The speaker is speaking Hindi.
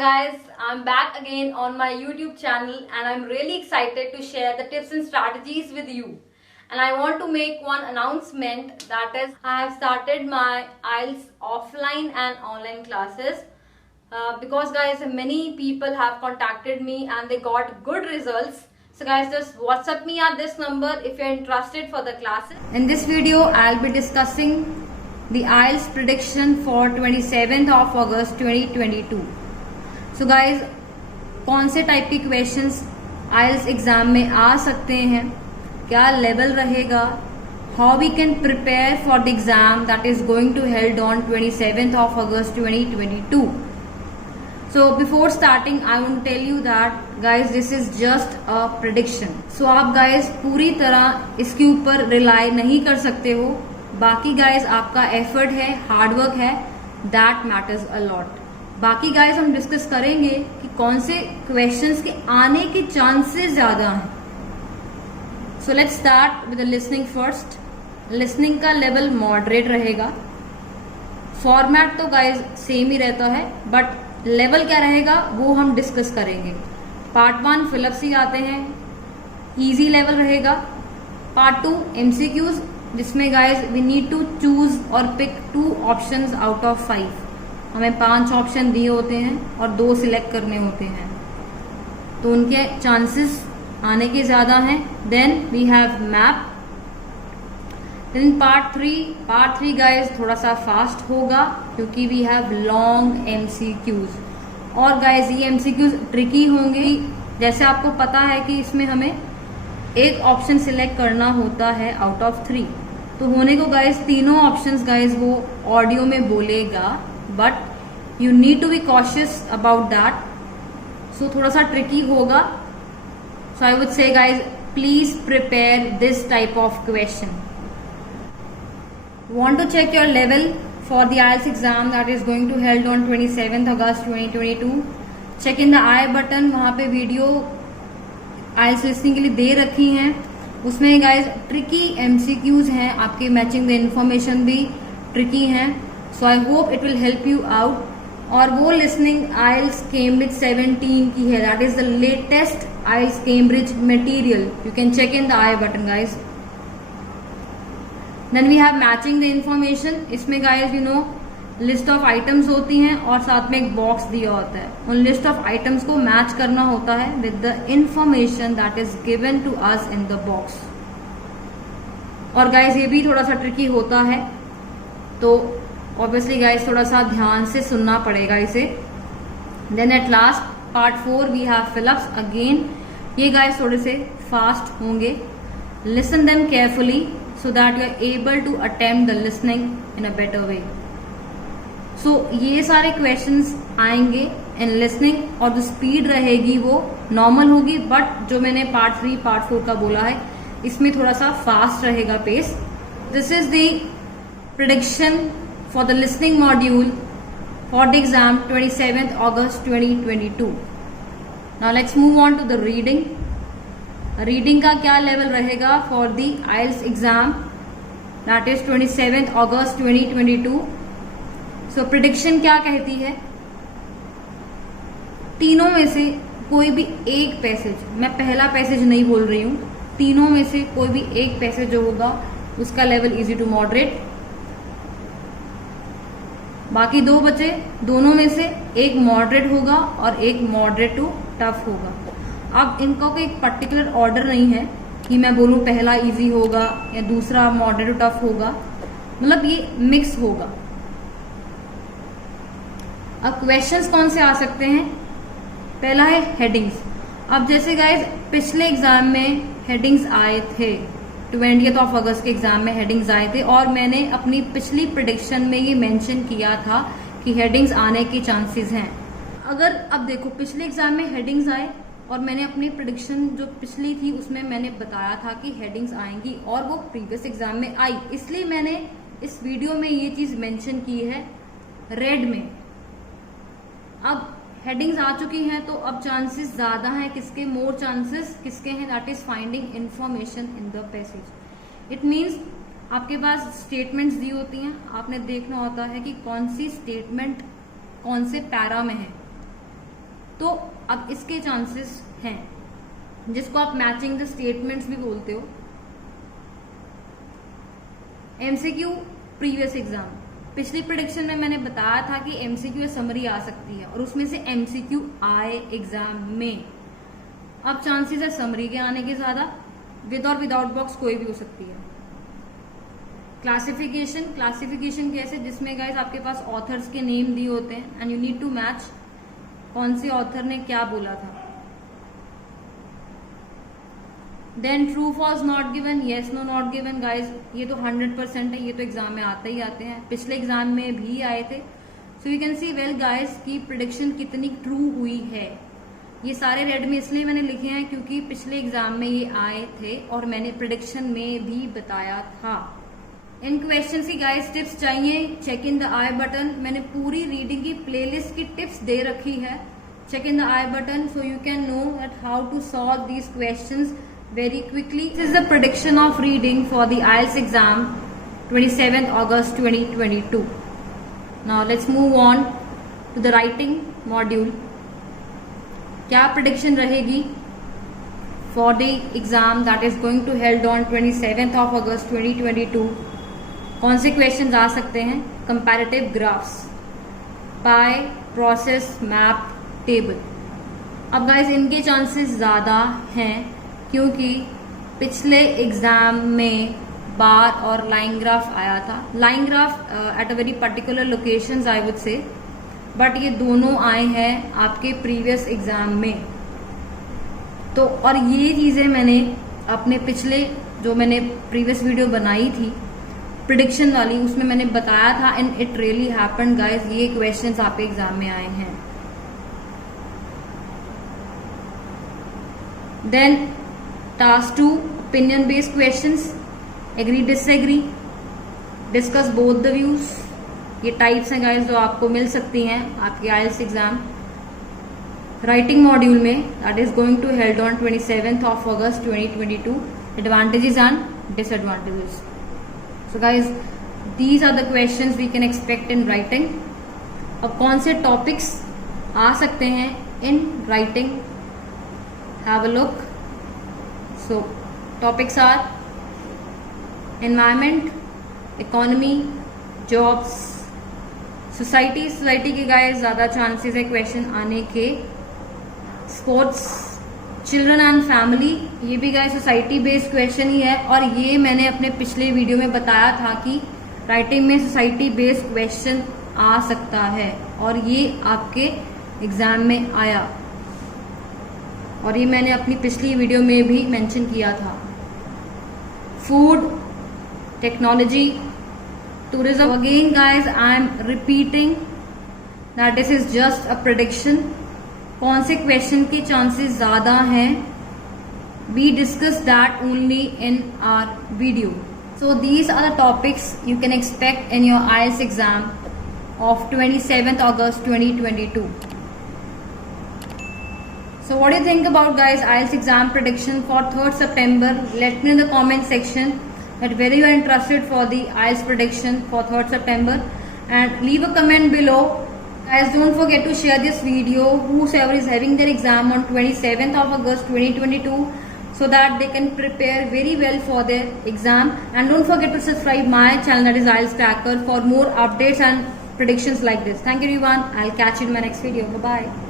guys, I'm back again on my YouTube channel and I'm really excited to share the tips and strategies with you. And I want to make one announcement, that is I have started my IELTS offline and online classes because guys, many people have contacted me and they got good results. So guys, just WhatsApp me at this number if you're interested for the classes. In this video, I'll be discussing the IELTS prediction for 27th of August 2022. So guys, कौन से टाइप के क्वेश्चंस IELTS एग्जाम में आ सकते हैं, क्या लेवल रहेगा, how we can prepare for the exam that is going to held on 27th of August 2022. So before starting, I want to tell you that guys, this is just a prediction. So आप guys पूरी तरह इसके ऊपर रिलाई नहीं कर सकते हो. बाकी guys आपका एफर्ट है, हार्ड वर्क है, that matters a lot. बाकी गाइस हम डिस्कस करेंगे कि कौन से क्वेश्चंस के आने के चांसेस ज्यादा हैं. So let's start with the listening first. Listening का लेवल मॉडरेट रहेगा. फॉर्मेट तो गाइस सेम ही रहता है, बट लेवल क्या रहेगा वो हम डिस्कस करेंगे. पार्ट 1 फिलअप्स ही आते हैं, इजी लेवल रहेगा. पार्ट 2 एमसीक्यूज, जिसमें guys we need to choose और पिक 2 ऑप्शंस आउट ऑफ 5. हमें 5 ऑप्शन दिए होते हैं और 2 सिलेक्ट करने होते हैं, तो उनके चांसेस आने के ज्यादा हैं. Then we have map. Then part 3 guys थोड़ा सा फास्ट होगा क्योंकि वी हैव लॉन्ग एमसीक्यूज. और गाइज ये एमसीक्यूज ट्रिकी होंगे. जैसे आपको पता है कि इसमें हमें एक ऑप्शन सिलेक्ट करना होता है आउट ऑफ 3, तो होने को गाइज तीनों ऑप्शंस गाइज वो ऑडियो में बोलेगा, but you need to be cautious about that. So थोड़ा सा ट्रिकी होगा. So I would say guys, please prepare this type of question. Want to check your level for the IELTS exam that is going to held on 27th August 2022. Check in the I button. वहां पे वीडियो IELTS लिसनिंग के लिए दे रखी हैं. उसमें गाइज ट्रिकी MCQs हैं, आपके मैचिंग द इंफॉर्मेशन भी ट्रिकी हैं. So I hope it will help you out. और वो लिसनिंग IELTS Cambridge 17 की है, that is the latest IELTS Cambridge material. You can check in the I button guys. Then we have matching the information. इसमें guys you know list of items होती हैं और साथ में एक बॉक्स दिया होता है. उन लिस्ट ऑफ आइटम्स को मैच करना होता है with the information that is given to us in the box. और गाइज ये भी थोड़ा सा ट्रिकी होता है, तो ऑब्वियसली गाइज थोड़ा सा ध्यान से सुनना पड़ेगा इसे. Then at last part 4 we have fill ups again. ये गाइज थोड़े से फास्ट होंगे. Listen them carefully so that you are able to attempt the listening in a better way. So ये सारे questions आएंगे in listening और जो speed रहेगी वो normal होगी, but जो मैंने part 3 part 4 का बोला है इसमें थोड़ा सा fast रहेगा pace. This is the prediction for the listening module for the exam 27th August 2022. Now let's move on to the reading. Reading का क्या लेवल रहेगा for the IELTS exam that is 27th August 2022. So prediction क्या कहती है, तीनों में से कोई भी एक पैसेज, मैं पहला पैसेज नहीं बोल रही हूं, तीनों में से कोई भी एक पैसेज जो होगा उसका लेवल इजी टू मॉडरेट. बाकी 2 बचे, दोनों में से एक मॉडरेट होगा और एक मॉडरेट टू टफ होगा. अब इनका कोई पर्टिकुलर ऑर्डर नहीं है कि मैं बोलूं पहला इजी होगा या दूसरा मॉडरेट टफ होगा, मतलब ये मिक्स होगा. अब क्वेश्चंस कौन से आ सकते हैं, पहला है हेडिंग्स. अब जैसे गाइज पिछले एग्जाम में हेडिंग्स आए थे, 20th of August के एग्जाम में हेडिंग्स आए थे, और मैंने अपनी पिछली प्रेडिक्शन में ये मेंशन किया था कि हेडिंग्स आने के चांसेस हैं. अगर अब देखो पिछले एग्जाम में हेडिंग्स आए और मैंने अपनी प्रेडिक्शन जो पिछली थी उसमें मैंने बताया था कि हेडिंग्स आएंगी और वो प्रीवियस एग्जाम में आई, इसलिए मैंने इस वीडियो में ये चीज मेंशन की है रेड में. अब हेडिंग्स आ चुकी हैं तो अब चांसेस ज्यादा हैं. किसके मोर चांसेस किसके हैं, that is finding information in the passage. It means आपके पास स्टेटमेंट्स दी होती हैं, आपने देखना होता है कि कौन सी स्टेटमेंट कौन से पैरा में है. तो अब इसके चांसेस हैं, जिसको आप मैचिंग द स्टेटमेंट्स भी बोलते हो। एमसीक्यू प्रीवियस एग्जाम, पिछली प्रेडिक्शन में मैंने बताया था कि एमसीक्यू समरी आ सकती है और उसमें से एमसीक्यू आए एग्जाम में। अब चांसेस है समरी के आने के ज्यादा, विद और विदाउट बॉक्स कोई भी हो सकती है। क्लासिफिकेशन कैसे, जिसमें गाइस आपके पास ऑथर्स के नेम दिए होते हैं and you need to match कौन से ऑथर ने क्या बोला था। Then true false not given, yes no not given guys, ये तो 100% है, ये तो एग्जाम में आते ही आते हैं, पिछले एग्जाम में भी आए थे। सो you can see well guys की प्रेडिक्शन कितनी ट्रू हुई है। ये सारे रेड में इसलिए मैंने लिखे हैं क्योंकि पिछले एग्जाम में ये आए थे और मैंने प्रेडिक्शन में भी बताया था। इन क्वेश्चंस की गाइस टिप्स चाहिए, check in the I button, मैंने पूरी रीडिंग की प्लेलिस्ट की टिप्स दे रखी है। Check in the I button so you can know that how to solve these questions very quickly. This is the prediction of reading for the IELTS exam 27th August 2022. Now let's move on to the writing module. क्या prediction रहेगी for the exam that is going to held on 27th of August 2022? कौन से questions आ सकते हैं? Comparative graphs, pie, process, map, table. अब guys इनके chances ज़्यादा हैं क्योंकि पिछले एग्जाम में बार और लाइन ग्राफ आया था। Line graph at a very particular locations I would से, बट ये दोनों आए हैं आपके प्रीवियस एग्जाम में। तो और ये चीजें मैंने अपने पिछले जो मैंने प्रीवियस वीडियो बनाई थी प्रिडिक्शन वाली, उसमें मैंने बताया था and it really happened guys, ये क्वेश्चंस आपके एग्जाम में आए हैं। देन Task 2, opinion based questions, agree disagree, discuss both the views। ये टाइप्स हैं गाइस जो आपको मिल सकती हैं आपके IELTS एग्जाम राइटिंग मॉड्यूल में, that is going to held on 27th of August 2022। Advantages and disadvantages. So guys these are the questions we can expect in writing. अब कौन से टॉपिक्स आ सकते हैं in writing, have a look. So topics are environment, economy, jobs, society के गाइस ज्यादा चांसेस है क्वेश्चन आने के। स्पोर्ट्स, चिल्ड्रन एंड फैमिली, ये भी गाइस सोसाइटी बेस्ड क्वेश्चन ही है और ये मैंने अपने पिछले वीडियो में बताया था कि राइटिंग में सोसाइटी बेस्ड क्वेश्चन आ सकता है और ये आपके एग्जाम में आया और ये मैंने अपनी पिछली वीडियो में भी मेंशन किया था। Food, technology, tourism, again guys I am repeating that this is just a prediction. कौन से क्वेश्चन के चांसेस ज्यादा हैं, we discuss that only in our video. So these are the topics you can expect in your IELTS exam of 27th August 2022. So what do you think about guys IELTS exam prediction for 3rd September? Let me know in the comment section that whether you are interested for the IELTS prediction for 3rd September and leave a comment below. Guys, don't forget to share this video whosoever is having their exam on 27th of August 2022 so that they can prepare very well for their exam, and don't forget to subscribe my channel that is IELTS Cracker for more updates and predictions like this. Thank you everyone. I'll catch you in my next video. Bye bye.